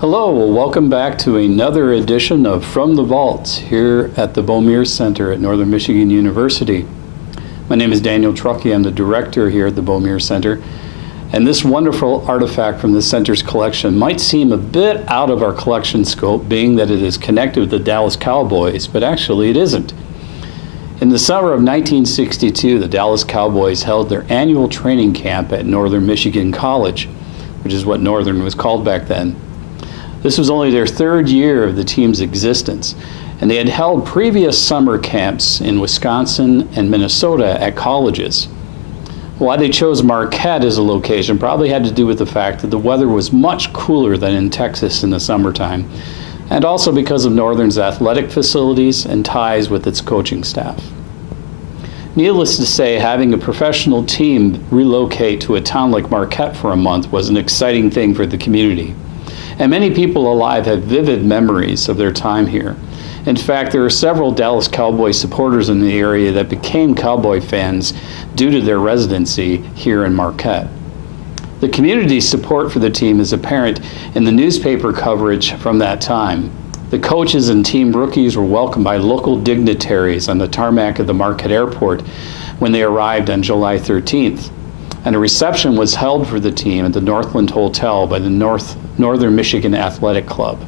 Hello, welcome back to another edition of From the Vaults here at the Beaumier Center at Northern Michigan University. My name is Daniel Truckee. I'm the director here at the Beaumier Center. And this wonderful artifact from the center's collection might seem a bit out of our collection scope, being that it is connected with the Dallas Cowboys, but actually it isn't. In the summer of 1962, the Dallas Cowboys held their annual training camp at Northern Michigan College, which is what Northern was called back then. This was only their third year of the team's existence, and they had held previous summer camps in Wisconsin and Minnesota at colleges. Why they chose Marquette as a location probably had to do with the fact that the weather was much cooler than in Texas in the summertime, and also because of Northern's athletic facilities and ties with its coaching staff. Needless to say, having a professional team relocate to a town like Marquette for a month was an exciting thing for the community. And many people alive have vivid memories of their time here. In fact, there are several Dallas Cowboy supporters in the area that became Cowboy fans due to their residency here in Marquette. The community's support for the team is apparent in the newspaper coverage from that time. The coaches and team rookies were welcomed by local dignitaries on the tarmac of the Marquette Airport when they arrived on July 13th. And a reception was held for the team at the Northland Hotel by the Northern Michigan Athletic Club.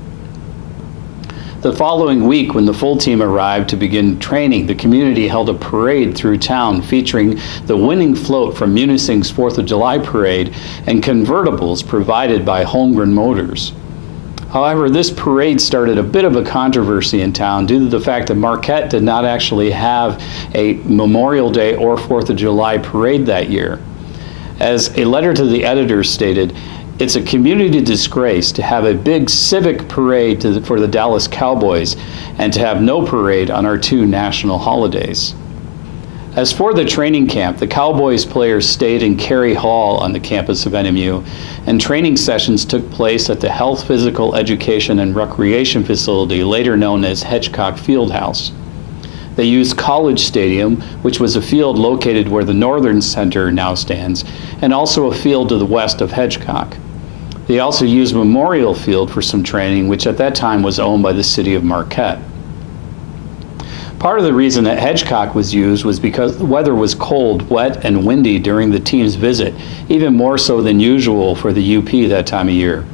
The following week, when the full team arrived to begin training, the community held a parade through town featuring the winning float from Munising's 4th of July parade and convertibles provided by Holmgren Motors. However, this parade started a bit of a controversy in town due to the fact that Marquette did not actually have a Memorial Day or 4th of July parade that year. As a letter to the editors stated, it's a community disgrace to have a big civic parade for the Dallas Cowboys and to have no parade on our two national holidays. As for the training camp, the Cowboys players stayed in Cary Hall on the campus of NMU, and training sessions took place at the Health, Physical Education, and Recreation Facility, later known as Hedgecock Fieldhouse. They used College Stadium, which was a field located where the Northern Center now stands, and also a field to the west of Hedgecock. They also used Memorial Field for some training, which at that time was owned by the city of Marquette. Part of the reason that Hedgecock was used was because the weather was cold, wet, and windy during the team's visit, even more so than usual for the UP that time of year.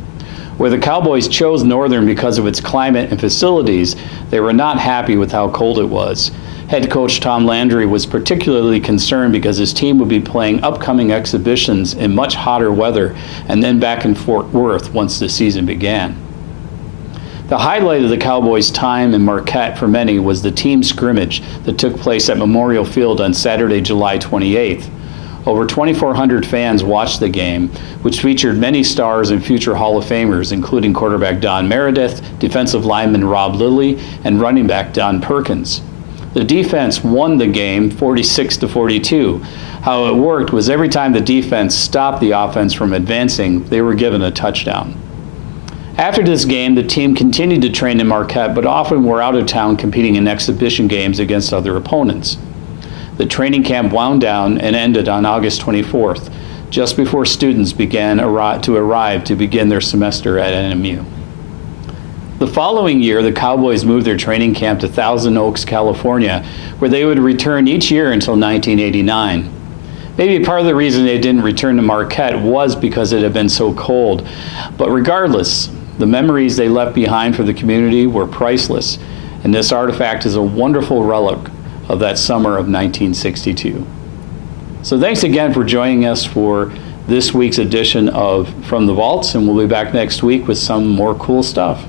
Where the Cowboys chose Northern because of its climate and facilities, they were not happy with how cold it was. Head coach Tom Landry was particularly concerned because his team would be playing upcoming exhibitions in much hotter weather and then back in Fort Worth once the season began. The highlight of the Cowboys' time in Marquette for many was the team scrimmage that took place at Memorial Field on Saturday, July 28th. Over 2,400 fans watched the game, which featured many stars and future Hall of Famers, including quarterback Don Meredith, defensive lineman Rob Lilly, and running back Don Perkins. The defense won the game 46-42. How it worked was every time the defense stopped the offense from advancing, they were given a touchdown. After this game, the team continued to train in Marquette, but often were out of town competing in exhibition games against other opponents. The training camp wound down and ended on August 24th, just before students began to arrive to begin their semester at NMU. The following year, the Cowboys moved their training camp to Thousand Oaks, California, where they would return each year until 1989. Maybe part of the reason they didn't return to Marquette was because it had been so cold, but regardless, the memories they left behind for the community were priceless, and this artifact is a wonderful relic of that summer of 1962. So thanks again for joining us for this week's edition of From the Vaults, and we'll be back next week with some more cool stuff.